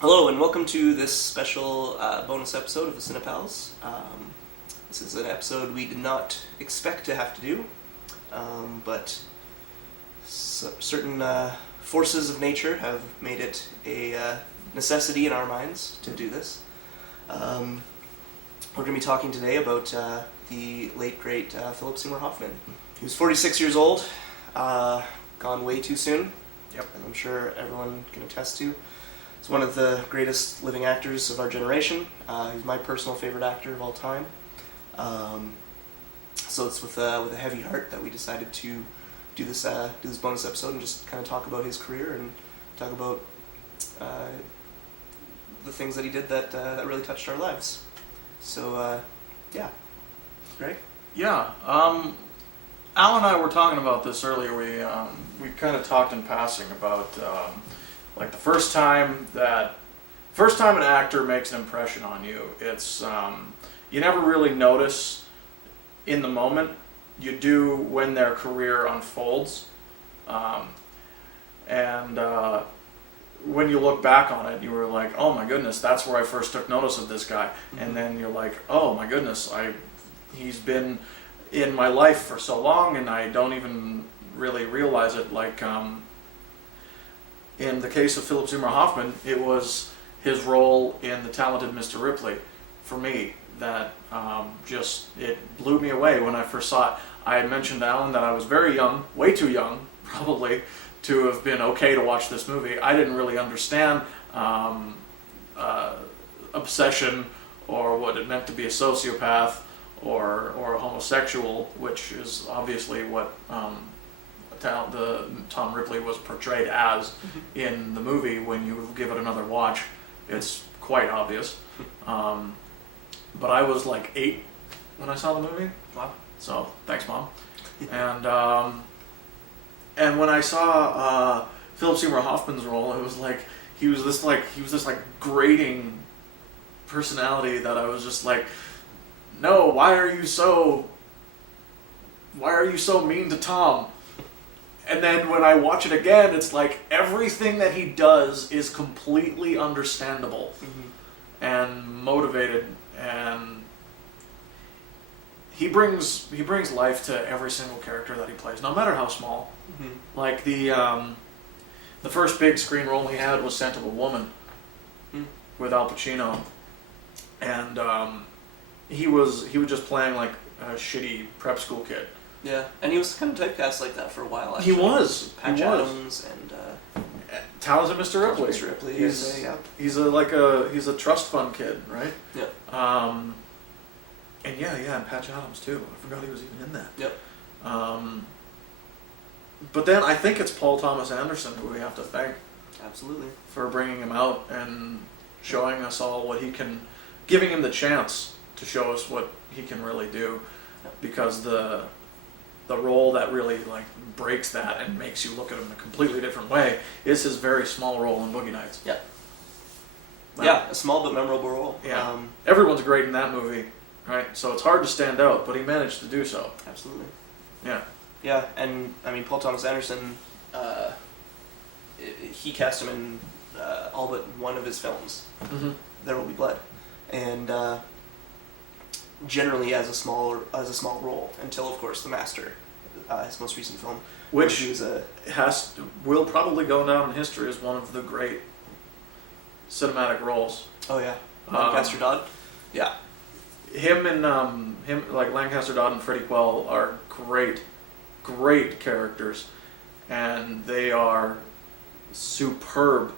Hello and welcome to this special bonus episode of the Cinepals. This is an episode we did not expect to have to do, but certain forces of nature have made it a necessity in our minds to do this. We're going to be talking today about the late great Philip Seymour Hoffman. He was 46 years old, gone way too soon. Yep. And I'm sure everyone can attest to. He's one of the greatest living actors of our generation. He's my personal favorite actor of all time. So it's with a heavy heart that we decided to do this bonus episode and just kind of talk about his career and talk about the things that he did that really touched our lives. So yeah, Greg? Yeah. Al and I were talking about this earlier. We kind of talked in passing about like the first time an actor makes an impression on you. It's you never really notice in the moment. You do when their career unfolds, and when you look back on it, you were like, "Oh my goodness, that's where I first took notice of this guy." Mm-hmm. And then you're like, "Oh my goodness, he's been in my life for so long, and I don't even really realize it." Like in the case of Philip Seymour Hoffman, it was his role in The Talented Mr. Ripley, for me, that it blew me away when I first saw it. I had mentioned to Alan that I was very young, way too young, probably, to have been okay to watch this movie. I didn't really understand obsession or what it meant to be a sociopath or a homosexual, which is obviously what Tom Ripley was portrayed as in the movie. When you give it another watch, it's quite obvious. But I was like 8 when I saw the movie. Wow. So thanks, Mom. And when I saw Philip Seymour Hoffman's role, it was like he was this grating personality that I was just like, no, why are you so mean to Tom? And then when I watch it again, it's like everything that he does is completely understandable and motivated, and he brings life to every single character that he plays, no matter how small. Mm-hmm. Like the first big screen role he had was Scent of a Woman with Al Pacino, and he was just playing like a shitty prep school kid. Yeah, and he was kind of typecast like that for a while. Actually. He was. Patch Adams and Talented Mr. Ripley. Mr. Ripley. He's a trust fund kid, right? Yep. And and Patch Adams too. I forgot he was even in that. Yep. But then I think it's Paul Thomas Anderson who we have to thank. Absolutely. For bringing him out and showing us all what he can, giving him the chance to show us what he can really do, because the role that really like breaks that and makes you look at him in a completely different way is his very small role in Boogie Nights. Yeah. Yeah, a small but memorable role. Yeah. Everyone's great in that movie, right? So it's hard to stand out, but he managed to do so. Absolutely. Yeah. Yeah, and I mean Paul Thomas Anderson, he cast him in all but one of his films. Mm-hmm. There Will Be Blood, and generally as a small role until, of course, The Master, his most recent film, which he was will probably go down in history as one of the great cinematic roles. Oh yeah, Lancaster Dodd. Yeah, him like Lancaster Dodd and Freddie Quell are great characters, and they are superb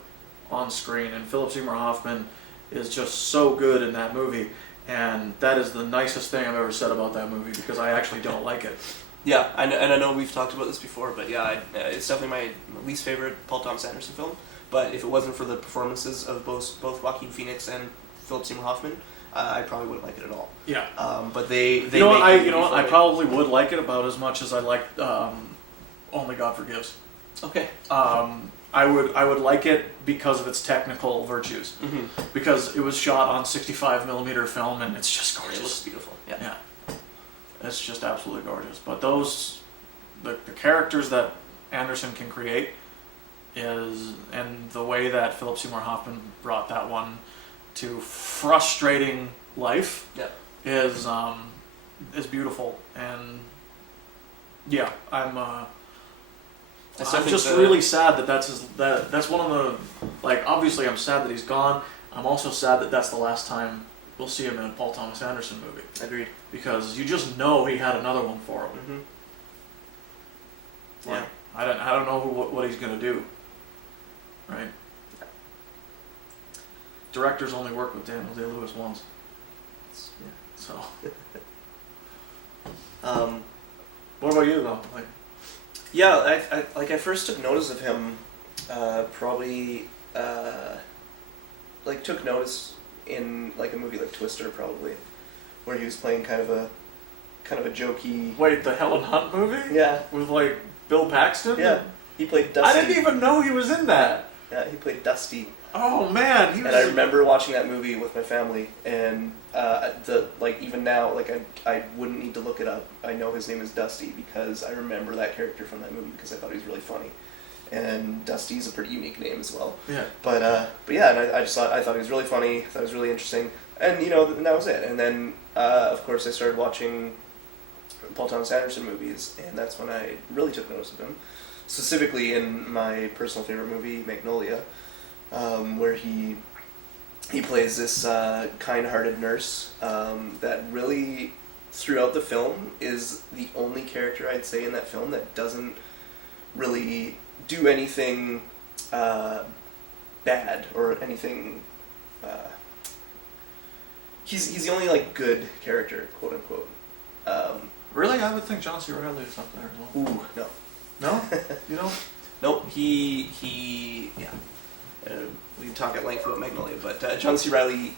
on screen. And Philip Seymour Hoffman is just so good in that movie. And that is the nicest thing I've ever said about that movie, because I actually don't like it. Yeah, and I know we've talked about this before, but yeah, it's definitely my least favorite Paul Thomas Anderson film. But if it wasn't for the performances of both Joaquin Phoenix and Philip Seymour Hoffman, I probably wouldn't like it at all. Yeah. But they I probably would like it about as much as I like Only God Forgives. Okay. I would like it because of its technical virtues, because it was shot on 65mm film and it's just gorgeous. It looks beautiful. Yeah. It's just absolutely gorgeous. But the characters that Anderson can create and the way that Philip Seymour Hoffman brought that one to frustrating life is beautiful. And yeah, I'm just really sad that that's one of the, like, obviously I'm sad that he's gone. I'm also sad that that's the last time we'll see him in a Paul Thomas Anderson movie. Agreed. Because you just know he had another one for him. Mm-hmm. Like, I don't know what he's gonna do. Right. Directors only work with Daniel Day-Lewis once. So. What about you though? Like. Yeah, I first took notice of him, took notice in like a movie like Twister, probably, where he was playing kind of a jokey. Wait, the Helen Hunt movie? Yeah. With like Bill Paxton? Yeah. He played Dusty. I didn't even know he was in that. Yeah, he played Dusty. Oh man, And I remember watching that movie with my family, and even now, I wouldn't need to look it up. I know his name is Dusty because I remember that character from that movie because I thought he was really funny, and Dusty's a pretty unique name as well. Yeah. But yeah, and I thought he was really funny. I thought it was really interesting, and and that was it. And then of course I started watching Paul Thomas Anderson movies, and that's when I really took notice of him, specifically in my personal favorite movie, Magnolia. Where he plays this kind-hearted nurse that really, throughout the film, is the only character I'd say in that film that doesn't really do anything bad or anything. He's the only good character, quote unquote. Really, I would think John C. Reilly is up there as well. Ooh, no. No? You know? Nope. He yeah. We can talk at length about Magnolia, but John C. Reilly,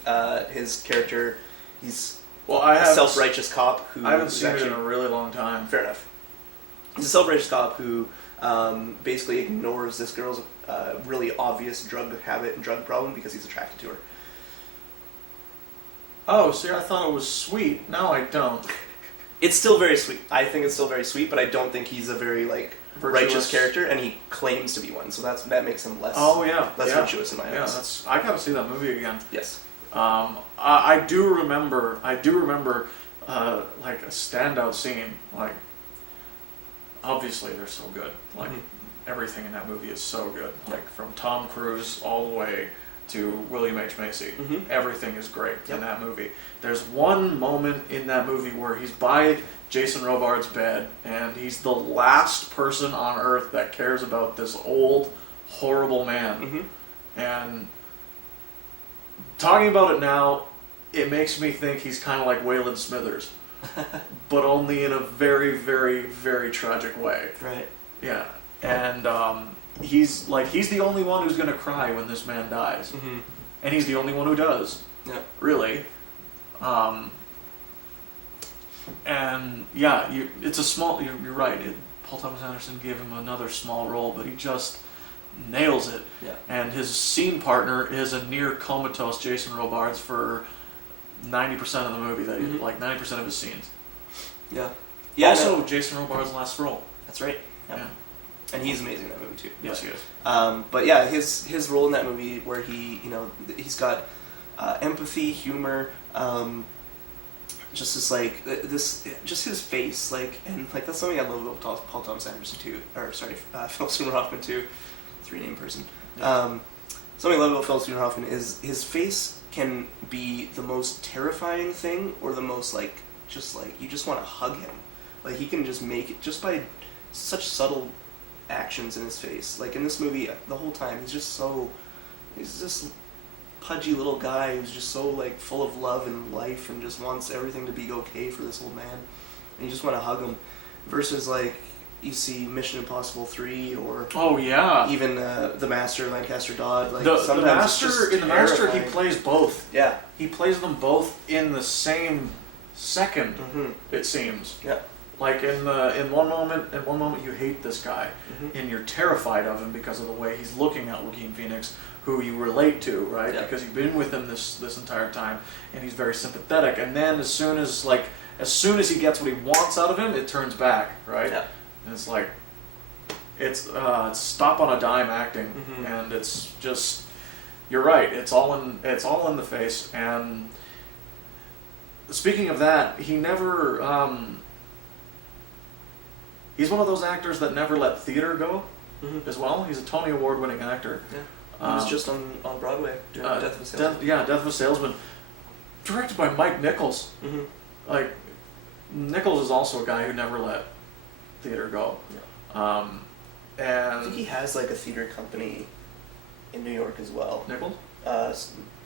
his character, he's a self-righteous cop who... I haven't seen it in a really long time. Fair enough. He's a self-righteous cop who basically ignores this girl's really obvious drug habit and drug problem because he's attracted to her. Oh, see, I thought it was sweet. No, I don't. It's still very sweet. I think it's still very sweet, but I don't think he's a very, righteous character, and he claims to be one, so that makes him less virtuous in my eyes. I gotta see that movie again. Yes. I do remember a standout scene. Like, obviously they're so good. Like, everything in that movie is so good. Like, from Tom Cruise all the way to William H. Macy. Everything is great in that movie. There's one moment in that movie where he's by Jason Robards' bed, and he's the last person on Earth that cares about this old, horrible man. And talking about it now, it makes me think he's kind of like Waylon Smithers, but only in a very, very, very tragic way. Right. Yeah. And he's the only one who's going to cry when this man dies. And he's the only one who does. Yeah. Really. And yeah, it's a small. You're right. Paul Thomas Anderson gave him another small role, but he just nails it. Yeah. And his scene partner is a near comatose Jason Robards for 90% of the movie. That 90% of his scenes. Yeah. Also, Jason Robards' last role. That's right. Yeah. And he's amazing in that movie too. Yes, he is. But yeah, his role in that movie, where he's got empathy, humor. Just just his face, and that's something I love about Paul Thomas Anderson too, Philip Seymour Hoffman too, three-name person. Yeah. Something I love about Philip Seymour Hoffman is his face can be the most terrifying thing, or the most you just want to hug him. He can just make it just by such subtle actions in his face. In this movie, the whole time he's just pudgy little guy who's just so full of love and life and just wants everything to be okay for this old man, and you just want to hug him. Versus you see Mission Impossible 3 or even The Master, Lancaster Dodd. The Master he plays both. Yeah, he plays them both in the same second. It seems. Yeah. In one moment you hate this guy, and you're terrified of him because of the way he's looking at Joaquin Phoenix, who you relate to, right? Yeah. Because you've been with him this entire time, and he's very sympathetic. And then as soon as he gets what he wants out of him, it turns back, right? Yeah. And it's It's stop on a dime acting, and it's just, you're right. It's all in the face. And speaking of that, he never. He's one of those actors that never let theater go, as well. He's a Tony Award-winning actor. Yeah, he was just on Broadway doing Death of a Salesman. Death of a Salesman, directed by Mike Nichols. Like, Nichols is also a guy who never let theater go. Yeah. And I think he has like a theater company in New York as well. Nichols?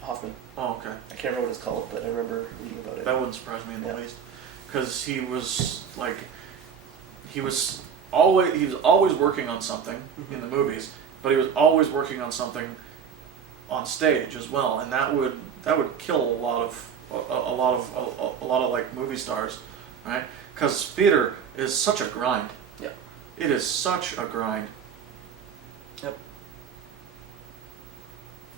Hoffman. Oh, okay. I can't remember what it's called, but I remember reading about it. That wouldn't surprise me in the least, because he was always working on something in the movies, but he was always working on something on stage as well, and that would kill a lot of like movie stars, right? Because theater is such a grind. Yeah. It is such a grind. Yep.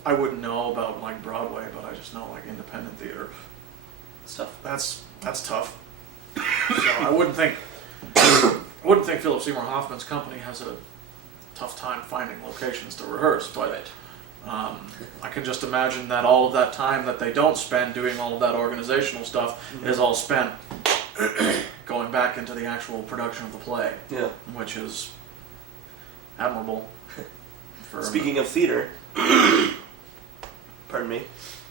I wouldn't know about like Broadway, but I just know like independent theater. Stuff. That's tough. So I wouldn't think Philip Seymour Hoffman's company has a tough time finding locations to rehearse, but I can just imagine that all of that time that they don't spend doing all of that organizational stuff is all spent going back into the actual production of the play. Yeah. Which is admirable. Speaking of theater, pardon me.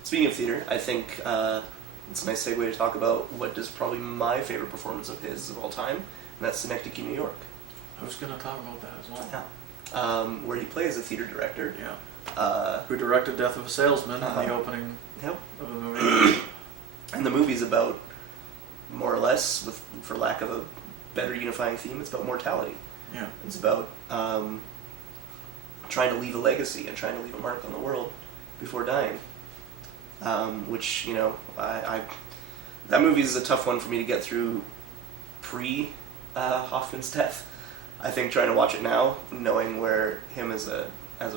Speaking of theater, I think it's a nice segue to talk about what is probably my favorite performance of his of all time, and that's Synecdoche, New York. I was going to talk about that as well. Yeah. Where he plays a theater director. Yeah. Who directed Death of a Salesman in the opening of the movie. And the movie's about, more or less, for lack of a better unifying theme, it's about mortality. Yeah. It's about trying to leave a legacy and trying to leave a mark on the world before dying. Which, that movie is a tough one for me to get through pre Hoffman's death. I think trying to watch it now, knowing where him as a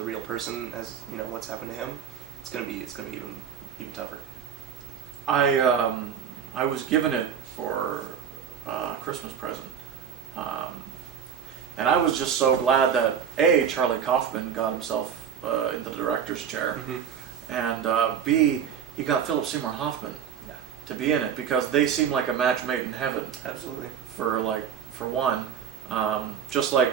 real person, as what's happened to him, it's gonna be even tougher. I was given it for a Christmas present, and I was just so glad that Charlie Kaufman got himself in the director's chair, and B, he got Philip Seymour Hoffman to be in it, because they seem like a match made in heaven. Absolutely. For one, just like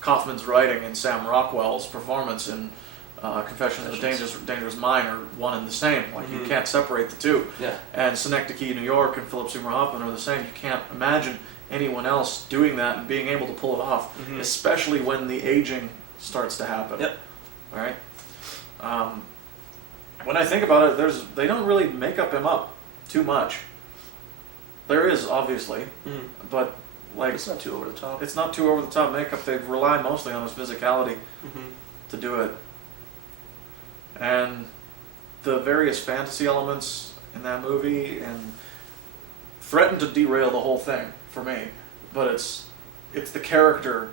Kaufman's writing and Sam Rockwell's performance in Confessions of a Dangerous Mind are one and the same. Like, you can't separate the two. Yeah. And Synecdoche, New York, and Philip Seymour Hoffman are the same. You can't imagine anyone else doing that and being able to pull it off, especially when the aging starts to happen. Yep. All right. When I think about it, they don't really make him up too much. There is, obviously, but like, it's not too over the top. It's not too over the top makeup. They rely mostly on his physicality to do it, and the various fantasy elements in that movie and threaten to derail the whole thing for me. But it's the character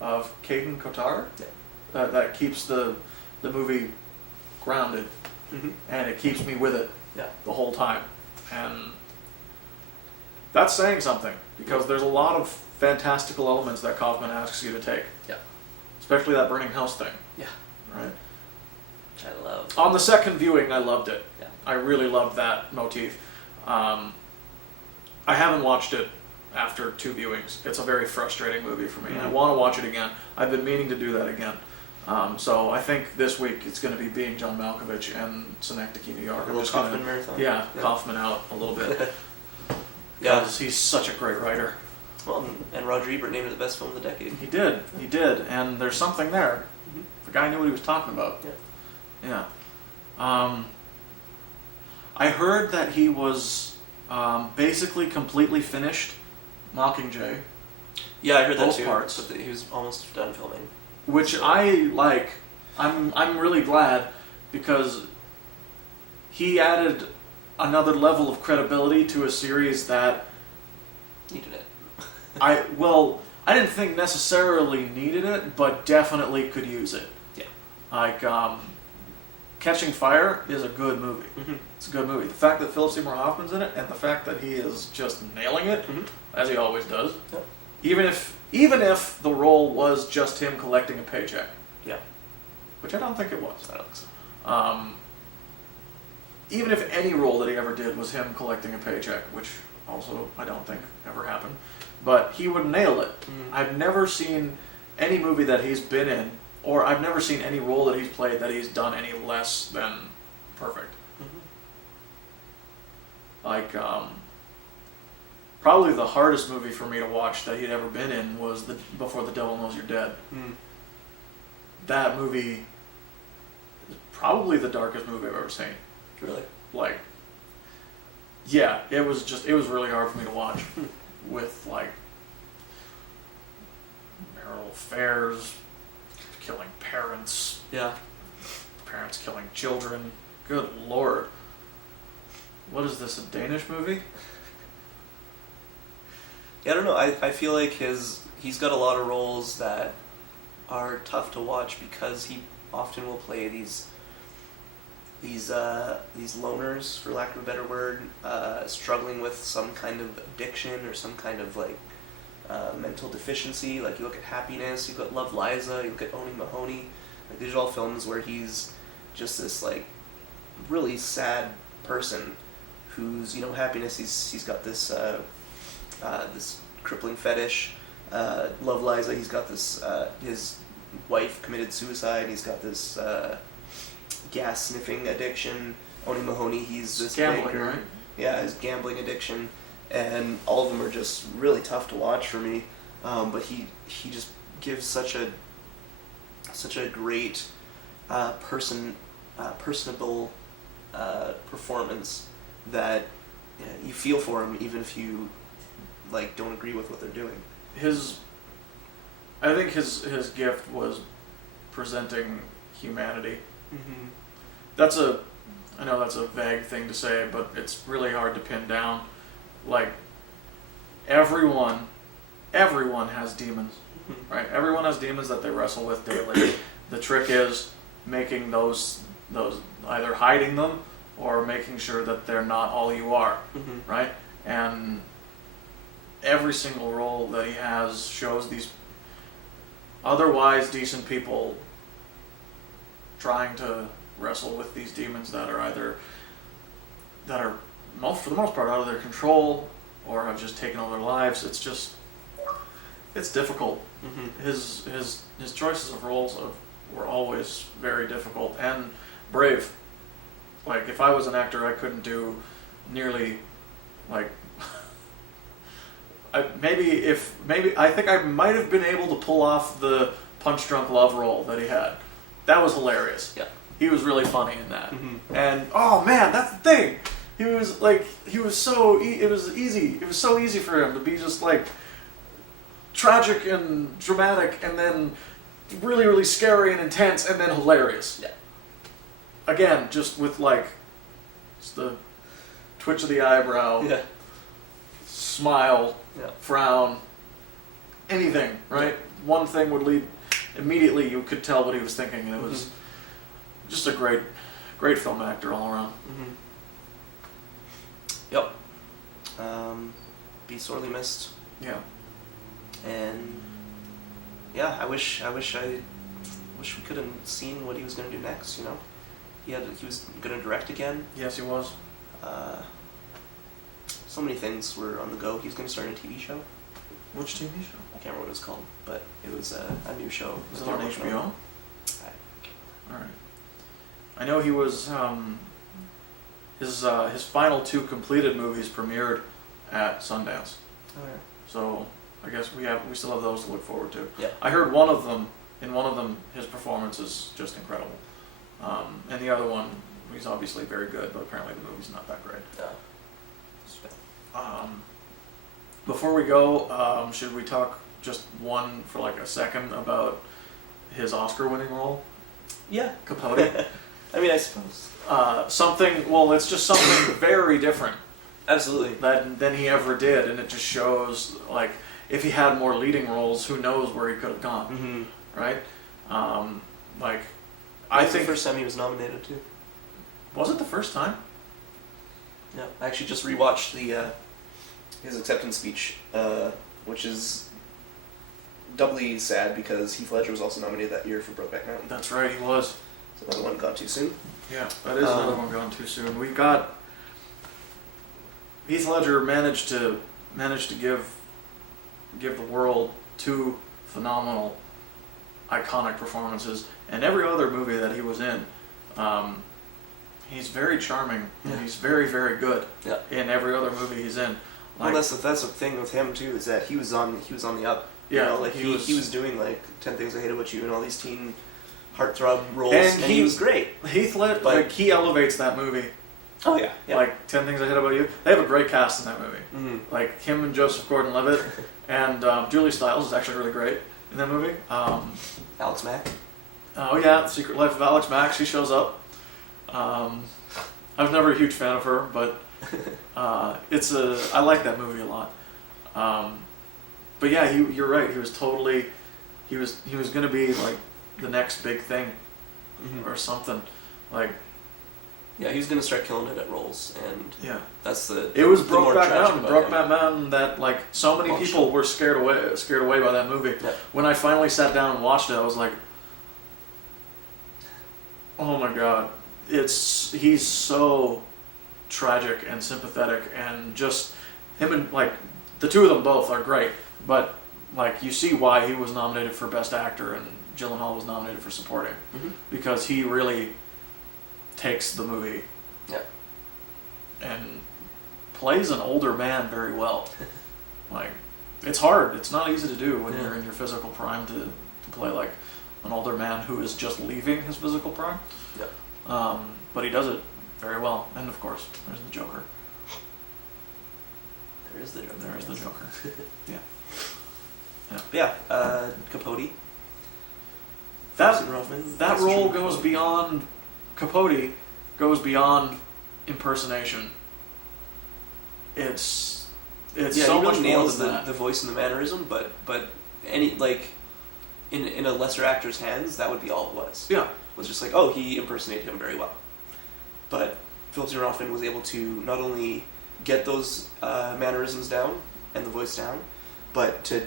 of Caden Kotar that keeps the movie grounded, and it keeps me with it the whole time, and that's saying something, because there's a lot of fantastical elements that Kaufman asks you to take. Yeah. Especially that burning house thing. Yeah. Right? Which I love. On the second viewing, I loved it. Yeah. I really loved that motif. I haven't watched it after 2 viewings. It's a very frustrating movie for me. I want to watch it again. I've been meaning to do that again. So I think this week it's going to be Being John Malkovich and Synecdoche, New York. A little Kaufman marathon. Yeah, Kaufman out a little bit. Because he's such a great writer. Well, and Roger Ebert named it the best film of the decade. He did, and there's something there. The guy knew what he was talking about. Yeah. I heard that he was basically completely finished Mockingjay. Yeah, I heard that both too. Parts. But he was almost done filming. Which I like. I'm really glad, because he added another level of credibility to a series that needed it. I didn't think necessarily needed it, but definitely could use it. Yeah. Like, Catching Fire is a good movie. It's a good movie. The fact that Philip Seymour Hoffman's in it, and the fact that he is just nailing it, as he always does, Even if the role was just him collecting a paycheck. Yeah. Which I don't think it was. I don't think so. Even if any role that he ever did was him collecting a paycheck, which also I don't think ever happened, but he would nail it. Mm-hmm. I've never seen any movie that he's been in, or I've never seen any role that he's played that he's done any less than perfect. Mm-hmm. Like, probably the hardest movie for me to watch that he'd ever been in was Before the Devil Knows You're Dead. Mm. That movie is probably the darkest movie I've ever seen. Really? Like, yeah, it was really hard for me to watch with, like, marital affairs, killing parents, Yeah. parents killing children. Good Lord. What is this, a Danish movie? Yeah, I don't know. I feel like he's got a lot of roles that are tough to watch because he often will play these loners, for lack of a better word, struggling with some kind of addiction or some kind of like mental deficiency. Like you look at Happiness, you got Love Liza, you look at Oni Mahoney. Like these are all films where he's just this like really sad person who's, Happiness. He's got this this crippling fetish. Love Liza, he's got this his wife committed suicide. He's got this gas sniffing addiction. Oni Mahoney, he's this Gambling, banker. right? Yeah, his gambling addiction, and all of them are just really tough to watch for me. But he just gives such a great personable performance that you feel for him even if you like don't agree with what they're doing. I think his gift was presenting humanity. Mm-hmm. I know that's a vague thing to say, but it's really hard to pin down. Like, everyone has demons, Mm-hmm. right? Everyone has demons that they wrestle with daily. The trick is making those either hiding them or making sure that they're not all you are, Mm-hmm. right? And every single role that he has shows these otherwise decent people trying to wrestle with these demons that are for the most part out of their control or have just taken over their lives. It's difficult. Mm-hmm. His choices of roles were always very difficult and brave. Like, if I was an actor, I couldn't do nearly like I think I might have been able to pull off the Punch Drunk Love role that he had. That was hilarious. Yeah. He was really funny in that. Mm-hmm. And oh man, that's the thing. It was so easy for him to be just like tragic and dramatic and then really, really scary and intense and then hilarious. Yeah. Again, just with like just the twitch of the eyebrow, Yeah. smile, Yeah. frown, anything, right? One thing would lead immediately. You could tell what he was thinking, and it was just a great film actor all around. Mm-hmm. Yep. Be sorely missed. Yeah. And yeah, I wish we could have seen what he was going to do next. He was going to direct again. Yes, he was. So many things were on the go. He was going to start a TV show. Which TV show? I can't remember what it was called, but it was a new show. Was that it on they were working HBO? on. All right. I know he was. His final 2 completed movies premiered at Sundance. Oh yeah. So I guess we still have those to look forward to. Yeah. I heard one of them. In one of them, his performance is just incredible, and the other one, he's obviously very good, but apparently the movie's not that great. Yeah. Before we go, should we talk just for like a second about his Oscar-winning role, Yeah. Capote? I mean, I suppose. It's just something very different Absolutely. than he ever did, and it just shows, like, if he had more leading roles, who knows where he could have gone, Mm-hmm. right? I think the first time he was nominated too. Was it the first time? Yeah. I actually just rewatched his acceptance speech, which is doubly sad because Heath Ledger was also nominated that year for Brokeback Mountain. That's right, he was. So another one gone too soon. Yeah, that is another one gone too soon. We got Heath Ledger managed to give the world 2 phenomenal, iconic performances, and every other movie that he was in, he's very charming. Yeah. And he's very, very good Yeah. in every other movie he's in. Well, that's the thing with him too, is that he was on the up. Yeah, you know, like he was doing like 10 Things I Hate About You and all these teen heartthrob roles, and he was great. Heath Ledger, like he elevates that movie. Oh yeah, yeah. Like 10 Things I Hate About You. They have a great cast in that movie. Mm-hmm. Like him and Joseph Gordon-Levitt, and Julie Stiles is actually really great in that movie. Alex Mack. Oh yeah, The Secret Life of Alex Mack. She shows up. I was never a huge fan of her, but I like that movie a lot. But yeah, you're right. He was totally, he was gonna be like the next big thing, or something. Like, yeah, he was gonna start killing it at roles, and yeah, that's the. It was the more Brokeback tragic Mountain. about Brokeback Mountain. That like so many people were scared away by that movie. Yeah. When I finally sat down and watched it, I was like, oh my god, he's so tragic and sympathetic, and just him and like the two of them both are great, but like you see why he was nominated for Best Actor and Gyllenhaal was nominated for Supporting, because he really takes the movie and plays an older man very well. Like, it's hard. It's not easy to do when you're in your physical prime to play like an older man who is just leaving his physical prime. Yeah. But he does it very well. And of course, there's the Joker. There is the Joker. There is the Joker. Capote. That role goes beyond Capote, goes beyond impersonation. It's so much more nails than that. the voice and the mannerism, but any like in a lesser actor's hands, that would be all it was. Yeah, it was just like, oh, he impersonated him very well. But Philip Seymour Hoffman was able to not only get those mannerisms down and the voice down, but to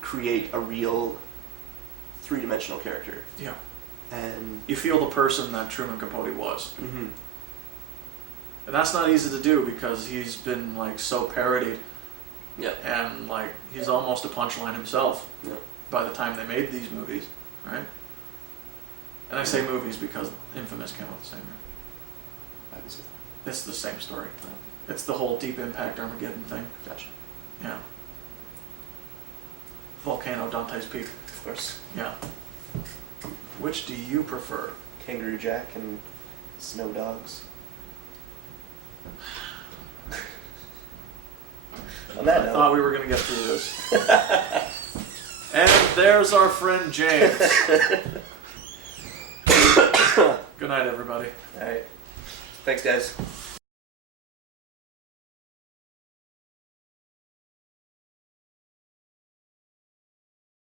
create a real three-dimensional character. Yeah. And you feel the person that Truman Capote was. Mm-hmm. And that's not easy to do because he's been like so parodied. Yeah. And like he's almost a punchline himself. Yeah. By the time they made these movies, right? And I say movies because Infamous came out the same year. It's the same story. It's the whole Deep Impact Armageddon thing. Gotcha. Yeah. Volcano, Dante's Peak. Of course. Yeah. Which do you prefer? Kangaroo Jack and Snow Dogs. On that I note. thought we were going to get through this. And there's our friend James. Good night, everybody. All right. Thanks, guys.